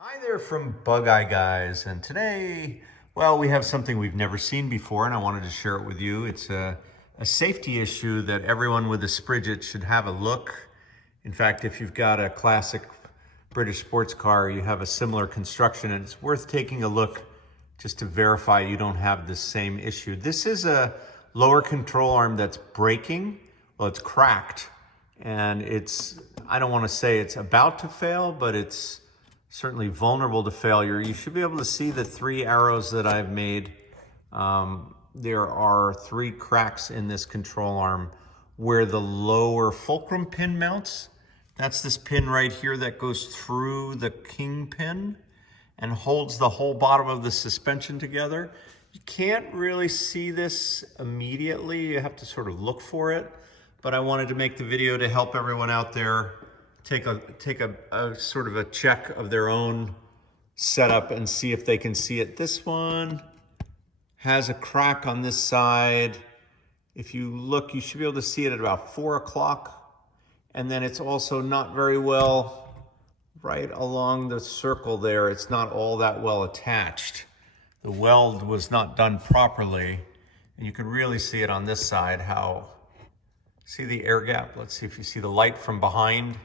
Hi there from Bug Eye Guys, and today, well, we have something we've never seen before, and I wanted to share it with you. It's a safety issue that everyone with a Sprigget should have a look. In fact, if you've got a classic British sports car, you have a similar construction, and it's worth taking a look just to verify you don't have the same issue. This is a lower control arm that's breaking. Well, it's cracked, and I don't want to say it's about to fail, but it's certainly vulnerable to failure. You should be able to see the three arrows that I've made. There are three cracks in this control arm where the lower fulcrum pin mounts. That's this pin right here that goes through the king pin and holds the whole bottom of the suspension together. You can't really see this immediately. You have to sort of look for it. But I wanted to make the video to help everyone out there take a sort of a check of their own setup and see if they can see it. This one has a crack on this side. If you look, you should be able to see it at about 4 o'clock. And then it's also not very well right along the circle there. It's not all that well attached. The weld was not done properly. And you can really see it on this side, see the air gap? Let's see if you see the light from behind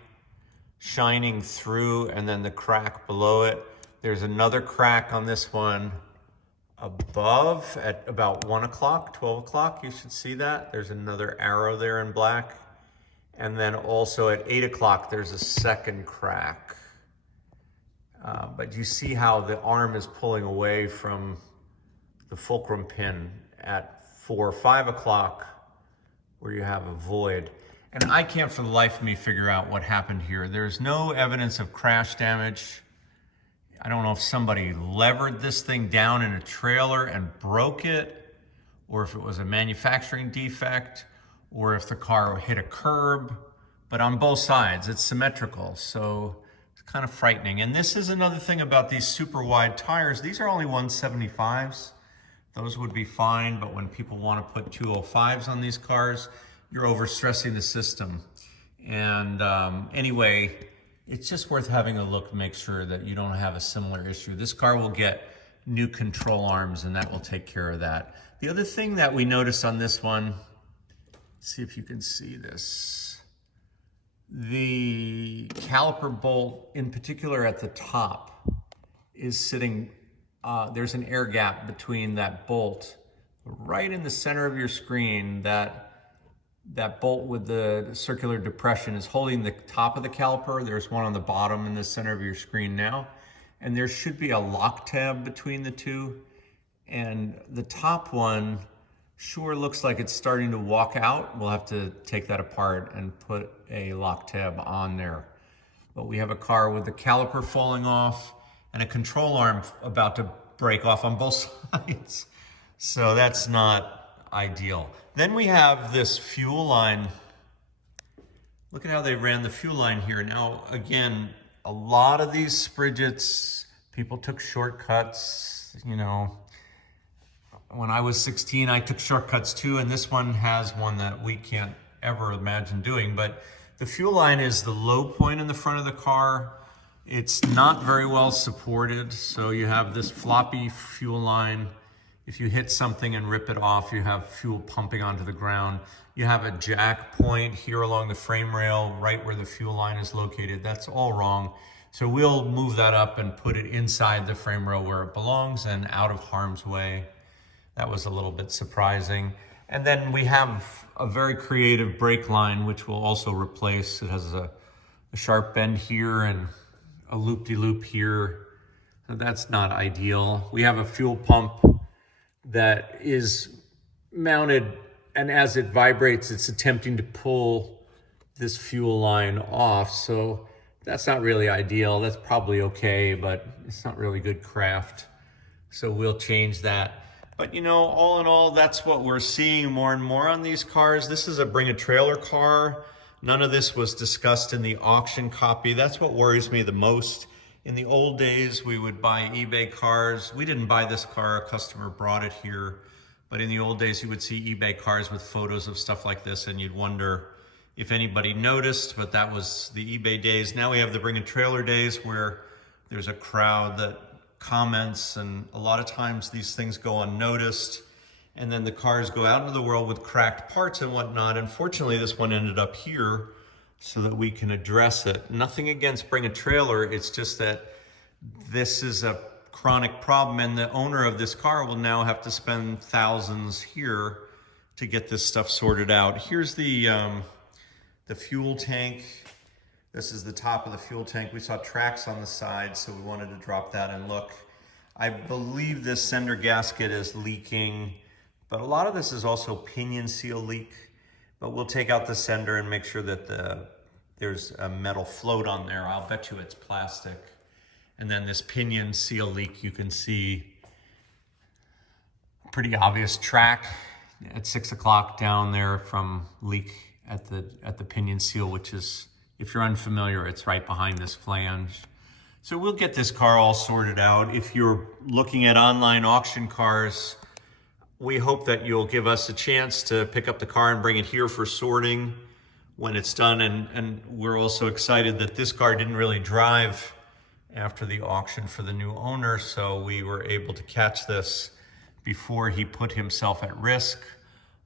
shining through, and then the crack below it. There's another crack on this one above at about 1 o'clock, 12 o'clock. You should see that. There's another arrow there in black. And then also at 8 o'clock, there's a second crack. But you see how the arm is pulling away from the fulcrum pin at 4 or 5 o'clock, where you have a void. And I can't for the life of me figure out what happened here. There's no evidence of crash damage. I don't know if somebody levered this thing down in a trailer and broke it, or if it was a manufacturing defect, or if the car hit a curb. But on both sides, it's symmetrical, so it's kind of frightening. And this is another thing about these super wide tires. These are only 175s. Those would be fine, but when people want to put 205s on these cars, you're overstressing the system. And anyway, it's just worth having a look to make sure that you don't have a similar issue. This car will get new control arms, and that will take care of that. The other thing that we noticed on this one, see if you can see this. The caliper bolt, in particular at the top, is sitting, there's an air gap between that bolt right in the center of your screen. That bolt with the circular depression is holding the top of the caliper. There's one on the bottom in the center of your screen now. And there should be a lock tab between the two. And the top one sure looks like it's starting to walk out. We'll have to take that apart and put a lock tab on there. But we have a car with the caliper falling off and a control arm about to break off on both sides. So that's not ideal. Then we have this fuel line. Look at how they ran the fuel line here. Now, again, a lot of these Spriggets, people took shortcuts. You know, when I was 16, I took shortcuts too, and this one has one that we can't ever imagine doing. But the fuel line is the low point in the front of the car. It's not very well supported, so you have this floppy fuel line. If you hit something and rip it off, you have fuel pumping onto the ground. You have a jack point here along the frame rail, right where the fuel line is located. That's all wrong. So we'll move that up and put it inside the frame rail where it belongs and out of harm's way. That was a little bit surprising. And then we have a very creative brake line, which we'll also replace. It has a sharp bend here and a loop-de-loop here. So that's not ideal. We have a fuel pump that is mounted, and as it vibrates, it's attempting to pull this fuel line off. So that's not really ideal. That's probably okay, but it's not really good craft. So we'll change that. But you know, all in all, that's what we're seeing more and more on these cars. This is a bring a trailer car. None of this was discussed in the auction copy. That's what worries me the most. In the old days, we would buy eBay cars. We didn't buy this car, a customer brought it here. But in the old days, you would see eBay cars with photos of stuff like this, and you'd wonder if anybody noticed, but that was the eBay days. Now we have the bring a trailer days where there's a crowd that comments, and a lot of times these things go unnoticed, and then the cars go out into the world with cracked parts and whatnot. Unfortunately, this one ended up here so that we can address it. Nothing against bring a trailer, it's just that this is a chronic problem, and the owner of this car will now have to spend thousands here to get this stuff sorted out. Here's the fuel tank. This is the top of the fuel tank. We saw tracks on the side, so we wanted to drop that and look. I believe this sender gasket is leaking, but a lot of this is also pinion seal leak. But we'll take out the sender and make sure that there's a metal float on there. I'll bet you it's plastic. And then this pinion seal leak, you can see pretty obvious track at 6 o'clock down there from leak at the pinion seal, which is, if you're unfamiliar, it's right behind this flange. So we'll get this car all sorted out. If you're looking at online auction cars, we hope that you'll give us a chance to pick up the car and bring it here for sorting when it's done. And we're also excited that this car didn't really drive after the auction for the new owner, so we were able to catch this before he put himself at risk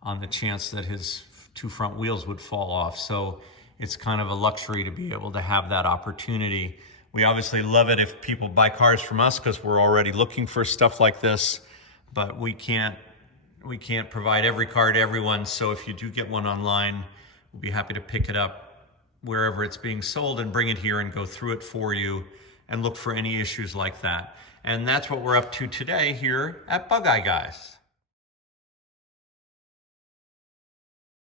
on the chance that his 2 front wheels would fall off. So it's kind of a luxury to be able to have that opportunity. We obviously love it if people buy cars from us because we're already looking for stuff like this, but we can't provide every car to everyone. So if you do get one online, we'll be happy to pick it up wherever it's being sold and bring it here and go through it for you and look for any issues like that. And that's what we're up to today here at Bug Eye Guys.